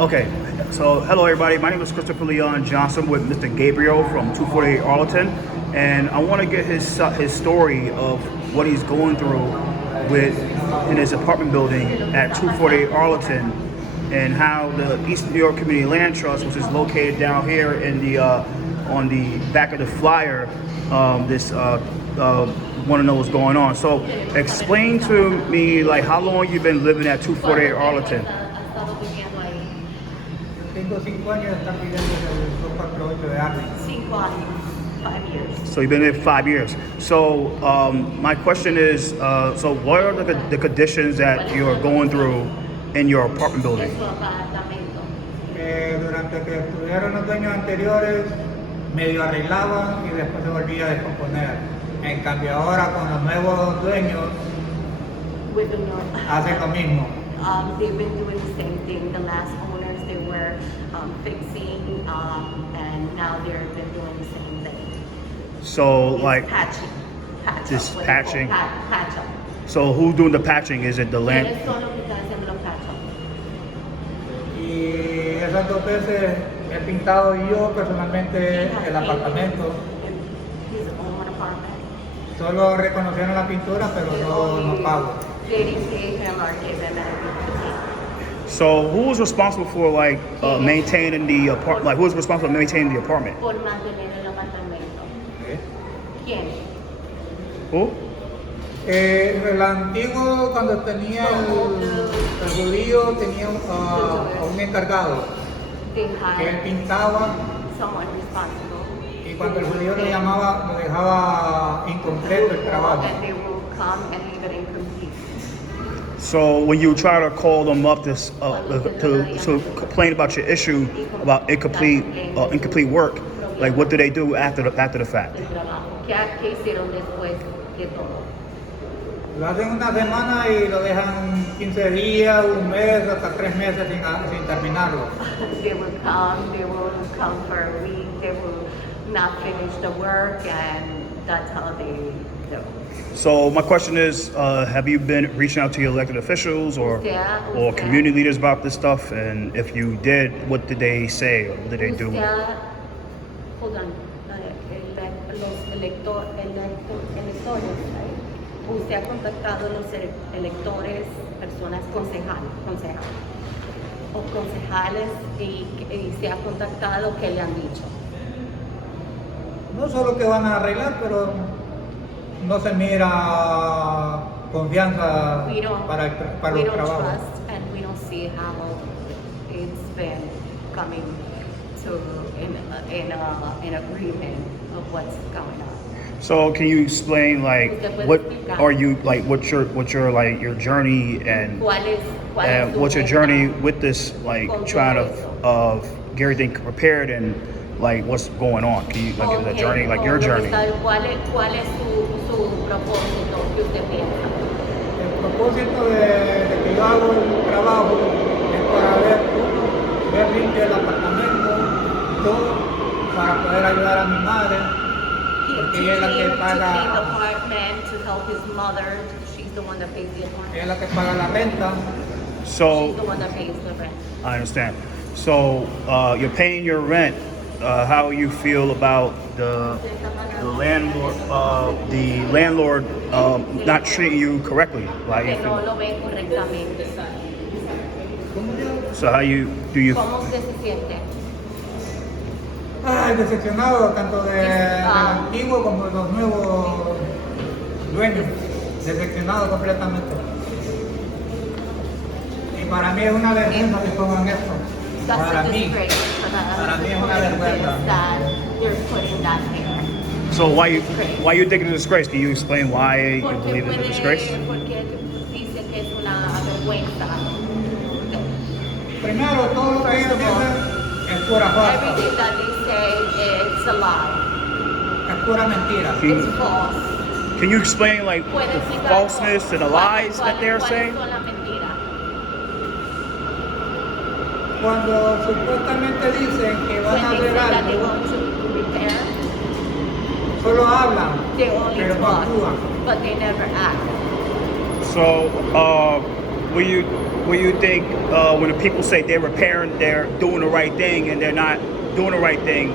Okay, so hello everybody. My name is Christopher Leon Johnson with Mr. Gabriel from 248 Arlington, and I want to get his story of what he's going through in his apartment building at 248 Arlington, and how the East New York Community Land Trust, which is located down here in the on the back of the flyer, want to know what's going on. So explain to me, like, how long you've been living at 248 Arlington. Tengo 5 años de estar viviendo en el 248 de Arlington. 5 años, 5 years. So you've been there 5 years. So my question is, so what are the conditions that you're going through in your apartment building? Durante que estuvieron los dueños anteriores, medio arreglaban y después se volvía a descomponer. En cambio ahora con los nuevos dueños, hacen lo mismo. They've been doing the same thing. The last owners, they were fixing, and now they've been doing the same thing. So It's like patching. just patching. Patch up. So who's doing the patching? Is it the land? Ellos son los que están haciendo los patch up. Y esas 2 veces he pintado yo personalmente el apartamento. His own apartment. Solo reconocieron la pintura, pero no pago. They didn't pay him or give him anything. So who was responsible for maintaining the apartment? Like, who was responsible for maintaining the apartment? Por mantener el apartamento. ¿Quién? Who? El antiguo, cuando tenía el judío, tenía un encargado They que él had pintaba, someone responsible. y cuando el judío lo llamaba, lo dejaba incompleto el trabajo. And they will come and leave it incomplete. So when you try to call them up to complain about your issue about incomplete work, like, what do they do after the fact? El trabajo. ¿Qué hicieron después de todo? Lo hacen una semana y lo dejan 15 días, un mes, hasta 3 meses sin terminarlo. They will come for a week, they will not finish the work, and that's how they do. So my question is, have you been reaching out to your elected officials or community leaders about this stuff? And if you did, what did they say or what did they do? Hold on. Los electores, right? Usted ha contactado a los electores, personas concejales o concejales, y se ha contactado, ¿qué le han dicho? No solo que van a arreglar, pero no se mira confianza para we los don't trabajos. trust, and we don't see how it's been coming to an agreement of what's going on. So can you explain, like, what are you, like, what's your your journey and what's your journey with this, like, trying to get everything prepared and like what's going on? Can you give us a journey, like your journey? ¿Cuál es su propósito que usted piensa? El propósito de que yo hago el trabajo es para ver limpio el apartamento, todo, para poder ayudar a mi madre. Porque ella es la que paga. To clean the apartment, to help his mother. She's the one that pays the apartment. Ella es la que paga la renta. So she's the one that pays the rent. I understand. So you're paying your rent. How you feel about the landlord not treating you correctly? How you feel? So how do you? ¿Cómo usted se siente? Ay, decepcionado tanto del antiguo como de los nuevos dueños. Decepcionado completamente. Y para mí es una vergüenza que pongan esto. Para mí es una vergüenza. So why you think it's a disgrace? Can you explain why you believe it's a disgrace? Porque dice que es una vergüenza. Primero, todo lo que ellos dicen es pura falsa. Everything that they say is a lie. Es pura mentira. It's false. Can you explain, like, the falseness and the lies that they're saying? Cuando supuestamente dicen que van a hacer algo, solo hablan, pero no actúan. But they never act. So What do you think when the people say they're repairing, they're doing the right thing, and they're not doing the right thing?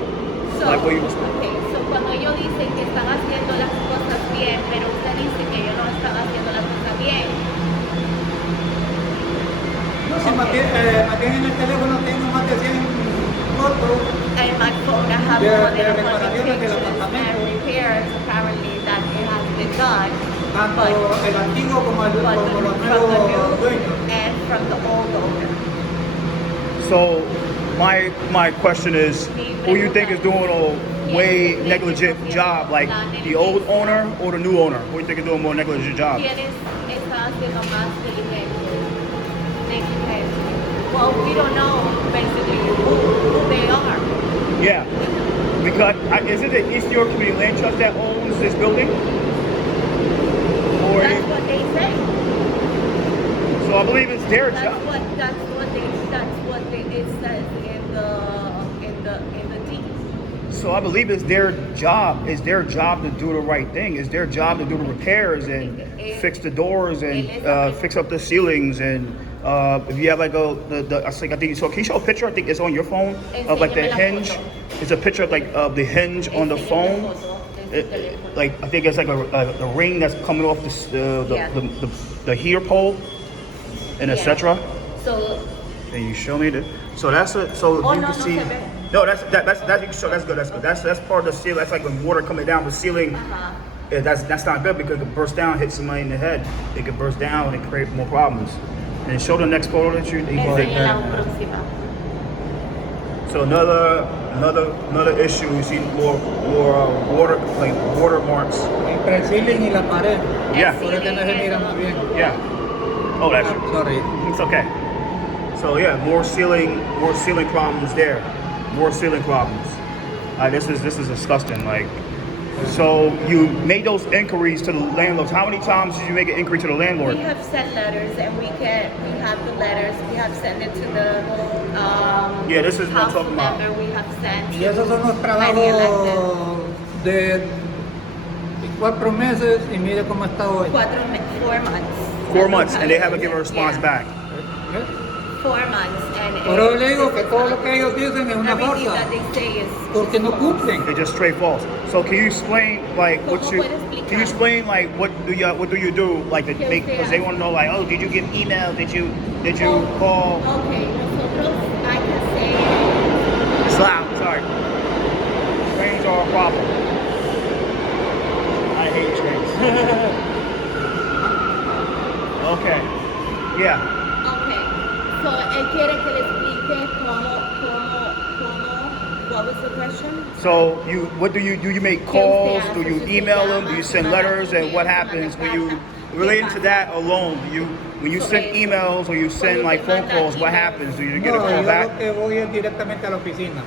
So, Like what you, okay, so cuando ellos dicen que están haciendo las cosas bien, pero usted dice que ellos no están haciendo las cosas bien. No, si aquí en el teléfono tengo más de 100 fotos. And my phone, I have De more than 100 reparaciones del pictures apartamento. and repairs apparently that it has been done. Tanto But, el antiguo como los from nuevos the new dueños. and from the old owner. so my question is, who you think is doing a way negligent job, like the old owner or the new owner? Who do you think is doing a more negligent job? ¿Quiénes están haciendo más diligente? Well, we don't know basically who they are. Yeah, because is it the East York Community Land Trust that owns this building? Or That's what they say. so I believe it's their That's job. what it says in the deed. So I believe it's their job. It's their job to do the right thing. It's their job to do the repairs and fix the doors and fix up the ceilings and if you have like I think you saw. Can you show a picture? I think it's on your phone of like the hinge. It's a picture of like of the hinge on the phone. Like I think it's like a ring that's coming off the heater pole and etc. So Can you show me that? So that's it. So Oh, you no, can no see. se ve. No, that's you can show. That's good. That's good. That's part of the ceiling. That's like when water coming down the ceiling. Yeah, that's not good because it could burst down, hit somebody in the head. It could burst down and create more problems. And show the next photo that you. enseña la próxima. So another issue. You see more water like watermarks. Entre el ceiling y la pared. Yeah. Por eso no se mira muy bien. Yeah. Oh, that's. Sorry. It's okay. So yeah, more ceiling problems there. More ceiling problems. This is disgusting. Like, so you made those inquiries to the landlords. How many times did you make an inquiry to the landlord? We have sent letters and we have the letters. We have sent it to the Yeah, this is what I'm council talking about. member. We have sent. Y esos son los Many trabajos de 4 meses y mire cómo está hoy. 4 months. 4 months, and they haven't given a response Yeah. back. 4 months and. Por eso le digo que todo lo que ellos dicen es una everything farsa. that they say is. Porque no cumplen. They're just straight false. So can you explain like what ¿Cómo you? puedes explicar? Can you explain like what do you do like to make? Because they want to know like, oh, did you get emails? Did you call? Okay, nosotros, I can say. It's loud. Sorry. Trains are a problem. I hate trains. Okay. Yeah. Okay, so él quiere que le explique what was the question? So what do you make calls? Do you email them? Do you send letters? And what happens when you relating to that alone? When you send emails or you send like phone calls, what happens? Do you get a No, call yo lo back? que voy es directamente a la oficina.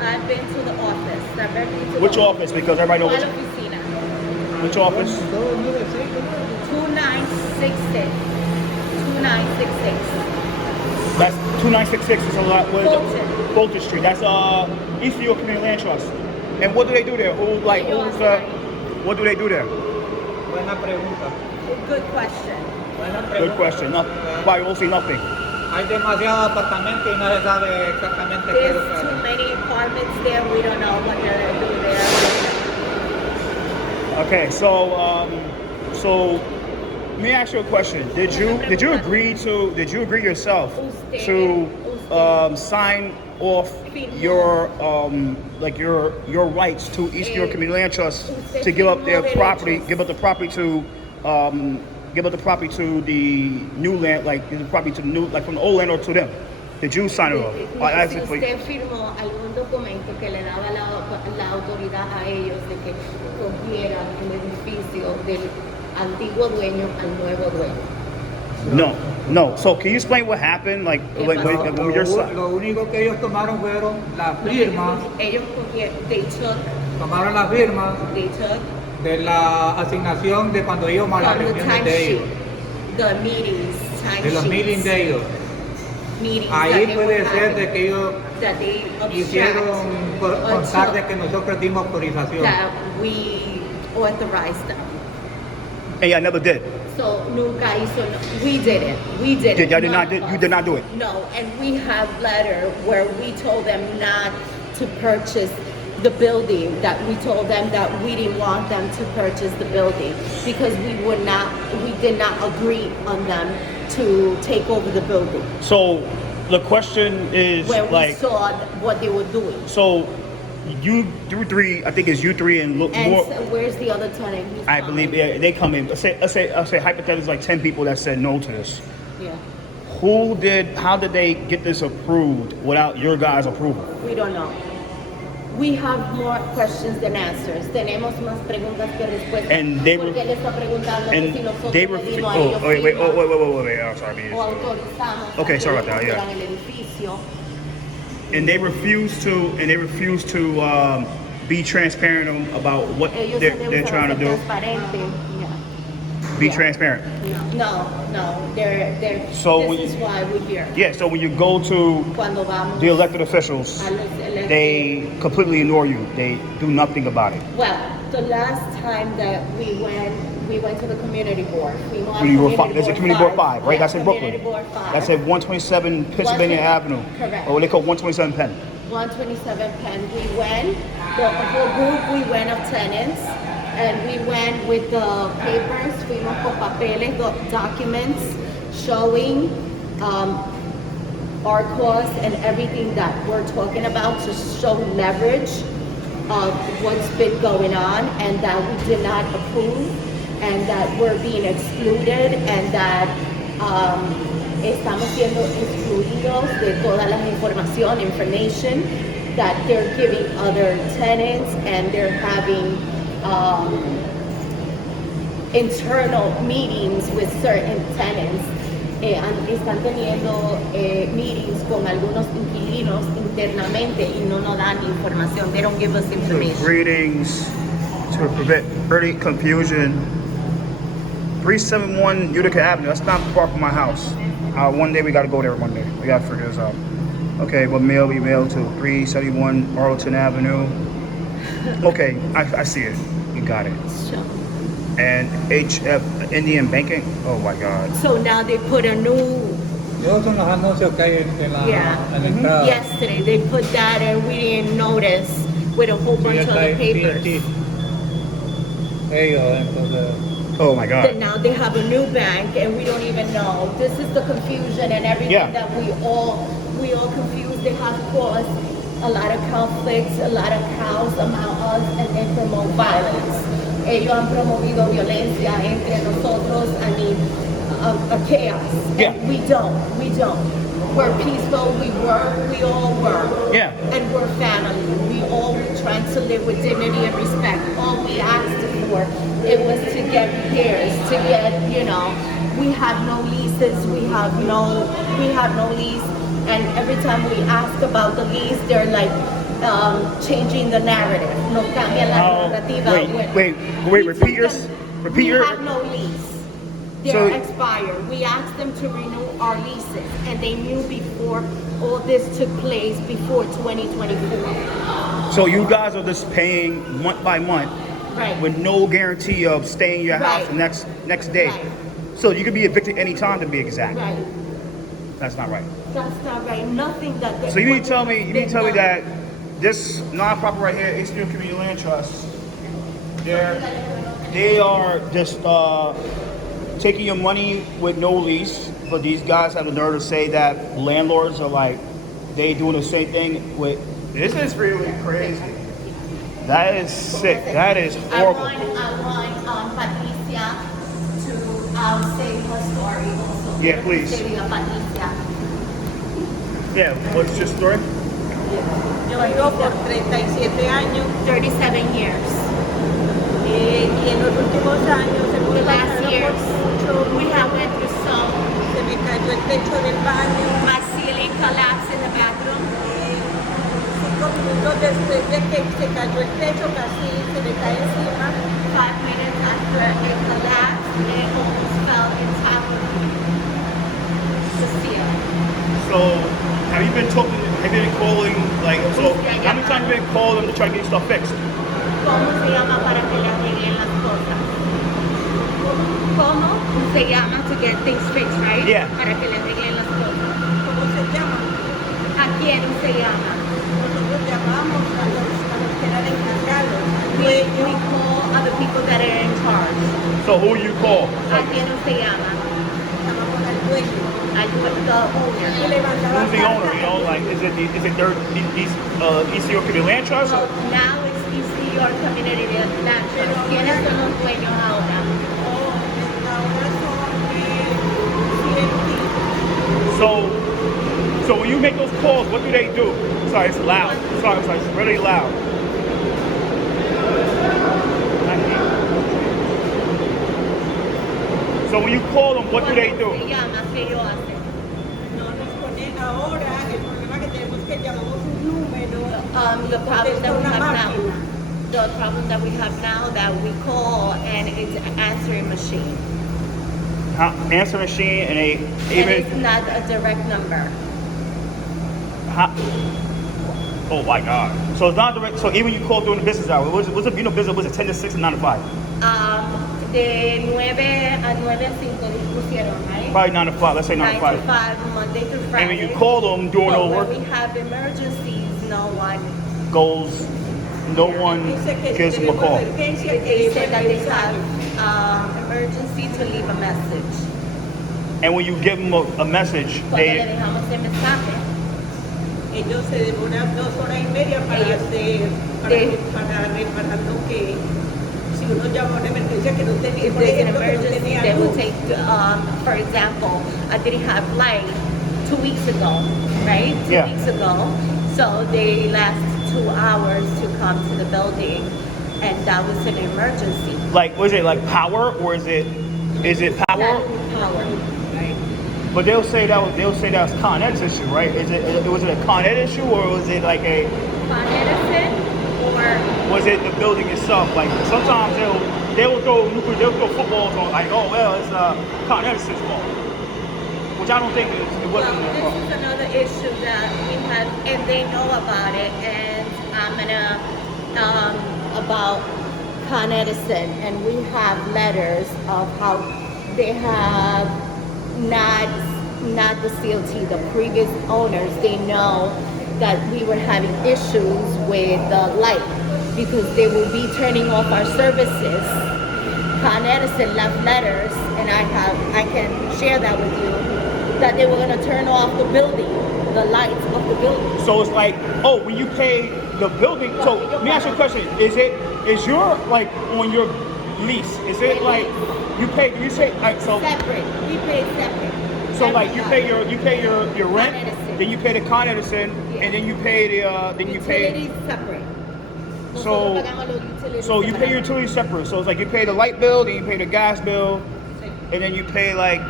I've been to the office. I've been to Which the office? Because everybody knows ¿Cuál oficina? which office. 2966. 2966. That's 2966 is a lot. What is it? Fulton. Fulton Street. That's East York Community Land Trust. And what do they do there? What do they do there? Buena pregunta. Good question. Buena Good pregunta. question. No, probably won't see nothing. Hay demasiados apartamentos y no se sabe exactamente qué es lo que There's too hacen. many apartments there. We don't know what they're doing there. Okay, so let me ask you a question. Did you agree yourself to sign off your your rights to East York Community Land Trust to give up their property, give up the property to the new land, like give the property to the new, like from the old landlord to them? Did you sign it off? I asked Si you for- usted firmó algún documento que le daba la autoridad a ellos de que cogieran el edificio del antiguo dueño al nuevo dueño. No. So can you explain what happened? Like when you're Lo único que ellos tomaron fueron las firmas, Ellos cogieron, tomaron las firmas they took de la asignación de cuando íbamos a las from the reuniones de ellos, timesheet, the meetings, de los meetings de ellos. meetings Ahí that they puede were ser having, de que ellos that they hicieron contar de que nosotros dimos autorización. that we authorized them. and I never did. So nunca hizo, we did it. We did it. Y'all did not. us. You did not do it. No, and we have letter where we told them not to purchase the building, that we told them that we didn't want them to purchase the building because we did not agree on them to take over the building So the question is when we like, saw what they were doing. so you three, I think it's you three and look And more. so where's the other tenant? Who's I coming? believe they come in. Let's say hypothetically like 10 people that said no to this. Yeah, How did they get this approved without your guys' approval? we don't know. We have more questions than answers. Tenemos más preguntas que respuestas. And they ¿Por qué le está preguntando que And si nosotros they le refuse. dimos a Oh, ellos wait. firma I'm sorry. o autorizamos Okay, a sorry que about that, ellos yeah. construyan el edificio? And they refuse to be transparent about what Ellos they're trying to do. transparente. Yeah. Be Yeah. transparent. No. They're. So this is why we're here. Yeah. So when you go to Cuando vamos the elected officials, a los elected. they completely ignore you. They do nothing about it. Well, the last time that we went to the community board. We went There's a community board 5, right? Yeah, That's in community Brooklyn. board 5. That's at 127 Pennsylvania 127, Avenue. correct. Or what they call 127 Penn. 127 Penn. We went, the whole group, we went of tenants, and we went with the papers, fuimos con papeles, documents showing our costs and everything that we're talking about to show leverage of what's been going on and that we did not approve and that we're being excluded and that estamos siendo excluidos de todas las information that they're giving other tenants and they're having internal meetings with certain tenants. Están teniendo meetings con algunos inquilinos internamente y no nos dan información. They don't give us So information. greetings to prevent early confusion. 371 Utica Avenue. That's not far from my house. One day we got to go there. One day we got to figure this out. Okay, what mail we mailed to 371 Arlington Avenue. Okay, I see it. We got it. So, And HF Indian Banking. Oh my God. so now they put a new, Esos son los anuncios que hay en la entrada. yesterday they put that and we didn't notice with a whole Sí, bunch of está other ahí, papers. TNT. Ellos dentro de... Oh my Then God. now they have a new bank and we don't even know. This is the confusion and everything Yeah. that we all confused. They have caused a lot of conflicts, a lot of chaos among us, and they promote violence. Ellos han promovido violencia entre nosotros. I mean, a chaos. Yeah. And we don't. We're peaceful. We all were. Yeah. And we're family. We all trying to live with dignity and respect. All we asked for, it was to get repairs, to get, we have no leases, we have no lease. And every time we ask about the lease, they're like changing the narrative. No cambian la narrativa. Wait, We repeat told them, repeat we your. have no lease. They're So- expired. We asked them to renew our leases, and they knew before all this took place, before 2024. So you guys are just paying month by month Right. with no guarantee of staying in your house the Right. next day. Right. So you could be evicted any time to be exact. Right. That's not right. That's not right. Nothing that. So you need to tell me that this nonprofit right here, Eastern Community Land Trust, they are just taking your money with no lease, but these guys have the nerve to say that landlords are like they doing the same thing with. This is really crazy. That is sick. That is horrible. I want Patricia to say her story also. Yeah, please. Patricia. Yeah, what's your story? Yo vivo por 37 años 37 years. y en los últimos años hemos The last pasado years, por mucho. we have went through some. Se me cayó el techo del baño. My ceiling collapsed in the bathroom. 5 minutos después de que se cayó el techo, casi se me cae encima. 5 minutes after it collapsed, it almost fell on top of me. The ceiling. So, have you been calling, how many times have you been calling them to try to get your stuff fixed? ¿Cómo se llama para que le arreglen las cosas? ¿Cómo se llama to get things fixed, right? Yeah. Para que le arreglen las cosas. ¿Cómo se llama? ¿A quién se llama? Nosotros llamamos a los que eran encargados, al We dueño, call other people that are in charge. So who you call? ¿A quién se llama? llamamos al dueño. The owner. Y le mandaba Who's the owner? cartas. You know, like is it East Euclid Land Trust? So now it's East New York Community Land Trust. ¿Quiénes son los dueños ahora? Ahora son So when you make those calls, what do they do? Sorry, it's loud. Sorry, it's really loud. So when you call them, what do they do? Se llama, ¿qué ellos hacen? no nos ponen ahora, el problema que tenemos es que llamamos un número. The problem that we have now. The problem that we have now that we call and it's an answering machine. Answer machine, and they And even. it's not a direct number. Oh my God! So it's not direct. So even you call during the business hour, was it business? Was it 10 to 6 and 9 to 5? De 9 a 9 a 5 pusieron, right? Probably 9 to 5. Let's say 9 to 5. 5, Monday through Friday. And when you call them during But those when work we have emergencies, no one. goes, no one Dice que gives them a tenemos call. emergencia, They que say that they sabe. have emergency to leave a message. And when you give them a message, Cuando le they dejamos el mensaje, Ellos se demoran 2 horas y media para Ellos- para reparar lo que si uno llama a una emergencia que no tenía, if por there's an ejemplo, que no emergency, tenía they will luz. take, for example, I didn't have light 2 weeks ago, right? 2 Yeah. weeks ago. So they last 2 hours to come to the building, and that was an emergency. like, was it like power or is it power? Not power, right? But they'll say that was Con Ed's issue, right? Was it a Con Ed issue or was it like Con Edison or was it the building itself? Like sometimes they'll throw footballs on like, oh well, it's Con Edison's fault, which I don't think it wasn't their this fault. is another issue that we had, and they know about it. And I'm gonna about Con Edison, and we have letters of how they have not the CLT, the previous owners. They know that we were having issues with the light because they will be turning off our services. Con Edison left letters, and I can share that with you, that they were going to turn off the building, the lights of the building. So it's like, oh, when you pay the building. So let me ask you a question: is your like on your lease? Is it like you pay? You say like so? Separate. We pay separate. So like you pay your rent, Con Edison. then you pay the Con Edison, and then you pay Utilities separate. So- Nosotros pagamos los utilities So you pay your separate. utilities separate. So it's like you pay the light bill, then you pay the gas bill, and then you pay like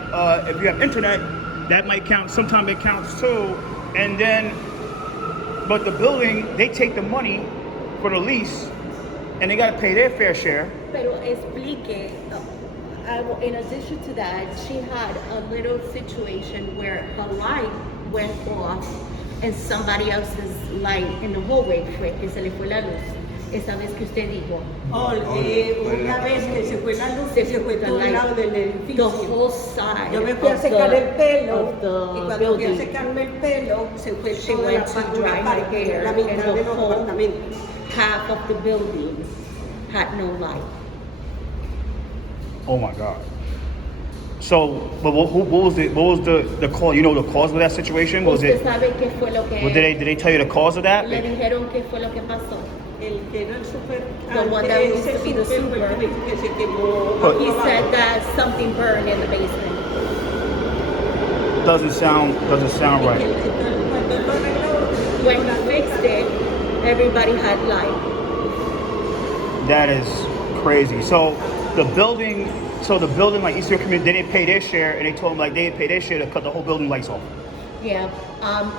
if you have internet, that might count. Sometimes it counts too, and then but the building they take the money for the lease, and they got to pay their fair share. Pero explique, in addition to that, she had a little situation where her light went off and somebody else's light in the hallway fue que se le fue la luz. Esa vez que usted dijo. Una vez que se fue la luz, se fue todo el lado del The edificio. whole side. Yo me fui a secar el pelo of the y cuando fui a building. secarme el pelo se fue She toda went la to parte, dry una her parte, hair, la and mitad de the los whole apartamentos. half of the building had no light. Oh my God. So, but what was the cause? You know the cause of that situation? Was ¿Usted it? sabe qué fue lo que Well, did they tell you the cause of that? le dijeron qué fue lo que pasó? El que era el super, The one that used to be the ese super. fue el que se quemó. But- He said that something burned in the basement. Doesn't sound right. Cuando lo arregló, When he fixed it, everybody had light. That is crazy. So the building like East York Community, they didn't pay their share, and they told them like they didn't pay their share to cut the whole building lights off. Yeah.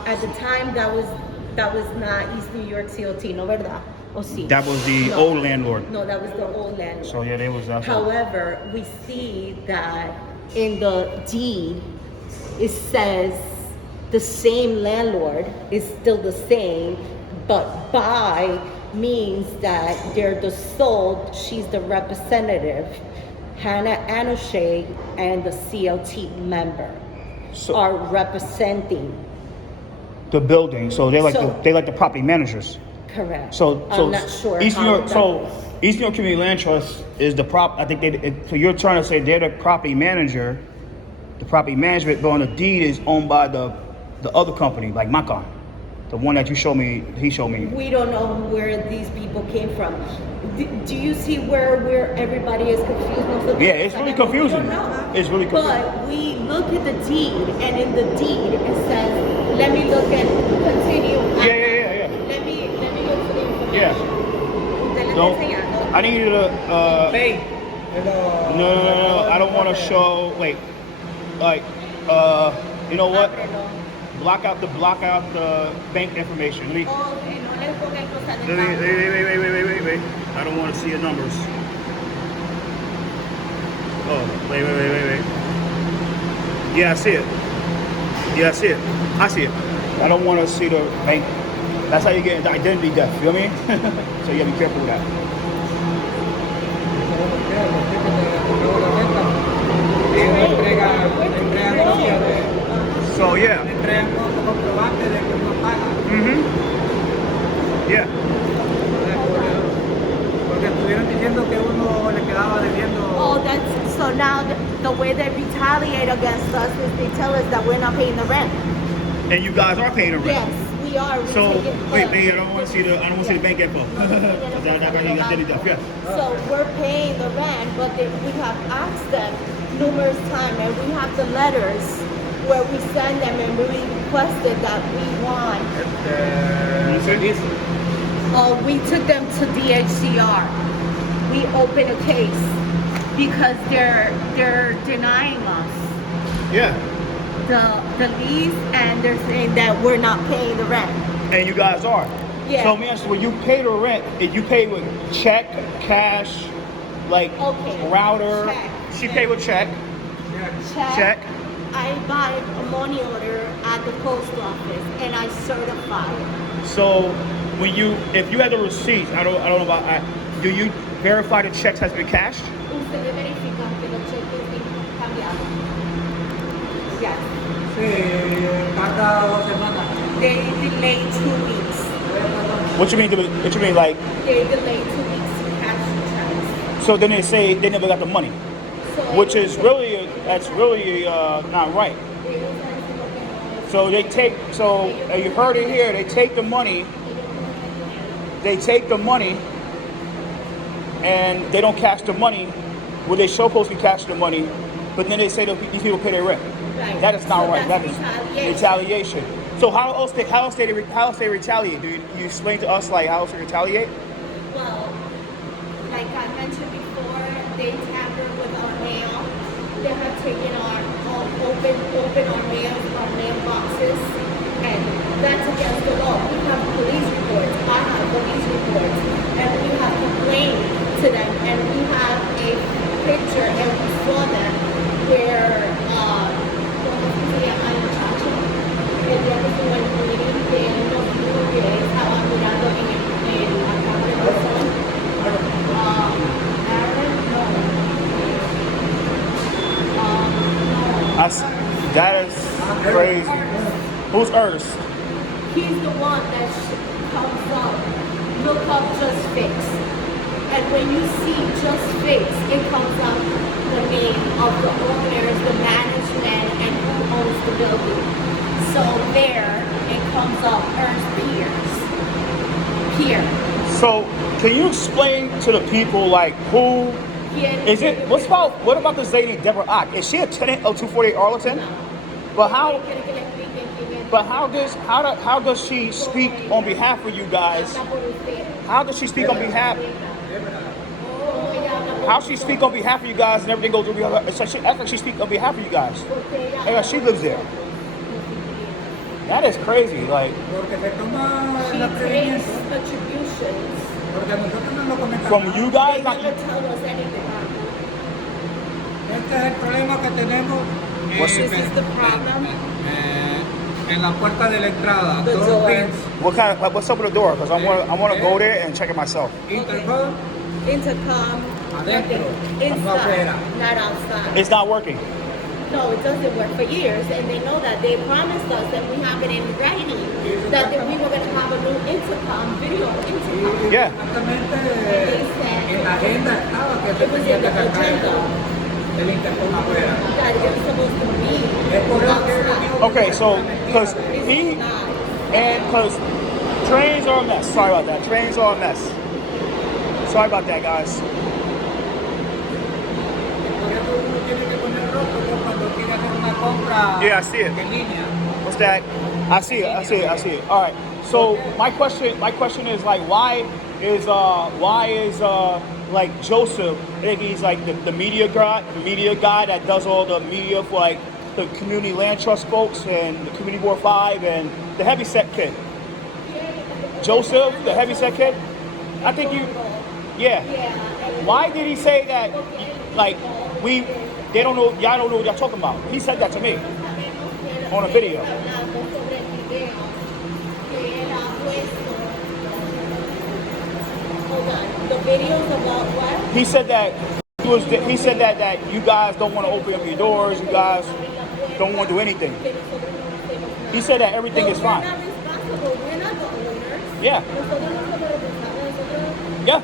At the time, that was not East New York CLT, no verdad? O sí? That was the No. old landlord. No, that was the old landlord. So yeah, they was that. However, we see that in the deed, it says the same landlord is still the same, but by means that they're the sole, she's the representative, Hannah Anushay and the CLT member So are representing. the building. So they're like So- they like the property managers. Correct. So I'm not sure East New how York. that So goes. East New York Community Land Trust is the prop. I think so you're trying to say they're the property manager, the property management, but on the deed is owned by the other company, like Macan, the one that you showed me. He showed me. We don't know where these people came from. Do you see where everybody is confused? Most of the Yeah, it's time? really We don't confusing. know. It's really confusing. But we look at the deed, and in the deed it says, "Let me look and continue." Yeah. Let me look for the information. Yeah. Usted le está Don't. enseñando. I need you to. Pay. No. I don't want to show. Wait. Like. You know what? Ábrelo. Block out the bank information. Let me. Oh, okay, no le pongan cosas de pago. Wait. I don't want to see your numbers. Oh, wait. Yeah, I see it. I see it. I don't want to see the bank. That's how you get into identity theft. You know what I mean? So you gotta be careful with that. So yeah. Entregan comprobante de que uno paga. Yeah. Porque estuvieron diciendo que uno le quedaba debiendo. Oh, that's so now the way they retaliate against us is they tell us that we're not paying the rent. And you guys are paying the rent. Yes, we are. We So take it wait, first. I don't want to see the bank info. Yeah. So we're paying the rent, but we have asked them numerous times, and we have the letters where we send them and we requested that we want. We took them to DHCR. We opened a case because they're denying us Yeah. the lease, and they're saying that we're not paying the rent. And you guys are. Yeah. So let me ask you, when you pay the rent, if you pay with check, cash, like Okay. router, Check. she paid with check. Check. I buy a money order at the post office and I certify it. So if you have the receipts, I don't know about. Do you verify the checks has been cashed? Ustedes verifican que los cheques estén cambiados. Yes. Sí, cada 2 semanas. They delay 2 weeks. What you mean? Like, They delay 2 weeks to cash the checks. so then they say they never got the money, So which is really not right. So they take. So you heard it here. They take the money. And they don't cash the money. Well, they supposed to cash the money, but then they say that these people pay their rent. Right. That is not So right. That that's is retaliation. So how else they retaliate? Do you explain to us like how else they retaliate? Well, like I mentioned before, they tampered with our mail. They have taken our open our mailboxes, and that's against the law. We have police reports. I have police reports, and we have complained to them, and we have a picture, and we saw them where ¿cómo se llama el muchacho? El día que estuvo en el meeting, que nos dijo que estaba mirando en la cámara de sol. Aaron, That is crazy. Who's Ernest? he's the one that comes up, look up Just Fix. And when you see Just Fix, it comes up the name of the owners, the management, and who owns the building. So there, it comes up Ernst Pierce. So can you explain to the people like who is it? What about this lady Deborah Ock? Is she a tenant of 248 Arlington? But how does she speak on behalf of you guys? How does she speak on behalf? How she speak on behalf of you guys and everything goes through her? So she acts like she speaks on behalf of you guys. And she lives there. That is crazy. Like Porque se toma She el takes atrevimiento. contributions. Porque a nosotros no nos comentan. from nada. you They guys. never tell us anything. Este es el problema que tenemos. What's This is the problem. En la puerta de la entrada. The Dos door. pins. What's up with the door? Because I want to go there and check it myself. Intercom. Intercom, adentro, no Inside, afuera. not outside. It's not working. No, it doesn't work for years, and they know that. They promised us that we have it in writing, that we were going to have a new intercom, video intercom. Yeah. Exactamente en la agenda estaba que se It was tenía in que the sacar agenda el intercom afuera. that it was supposed to be Es por eso que outside. Okay, so because he and because trains are a mess. Sorry about that. Trains are a mess. Sorry about that, guys. Por eso uno tiene que poner rótulo cuando quiere hacer una compra Yeah, I see it. en línea. What's that? I see it. I see it. I see it. All right. So my question is like, why is like Joseph? I think he's like the media guy that does all the media for like the community land trust folks and the community board 5 and the heavyset kid. Joseph, the heavyset kid. I think you. Yeah. Why did he say that? Like they don't know. Y'all don't know what y'all talking about. He said that to me on a video. Hold on. The videos about what? He said that he said that you guys don't want to open up your doors. You guys don't want to do anything. He said that everything is fine. We're not responsible. We're not the owners. Yeah. Yeah.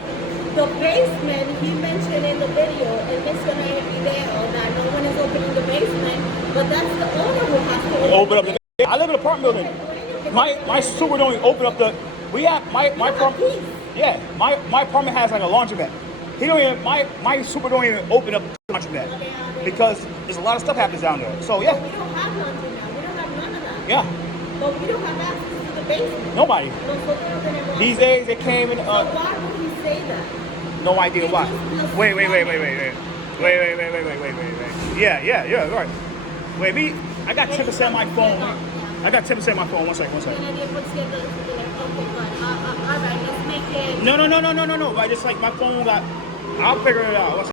The basement, he mentioned in the video, in this video, that no one is opening the basement, but that's the owner who has to Open up the. I live in an apartment building. My super don't even open up the. We have my apartment. Yeah, my apartment has like a laundromat. He don't even my super don't even open up the laundromat because there's a lot of stuff happens down there. So yeah. We don't have laundry now. We don't have none of that. Yeah. But we don't have access to the basement. Nobody. So These days they came in. So why would he say that? No idea why. Wait. Yeah. All right. Wait, me. I got 10% on my phone. I got 10% on my phone. One second. All right, let's make it. No. I just like my phone got. I'll figure it out.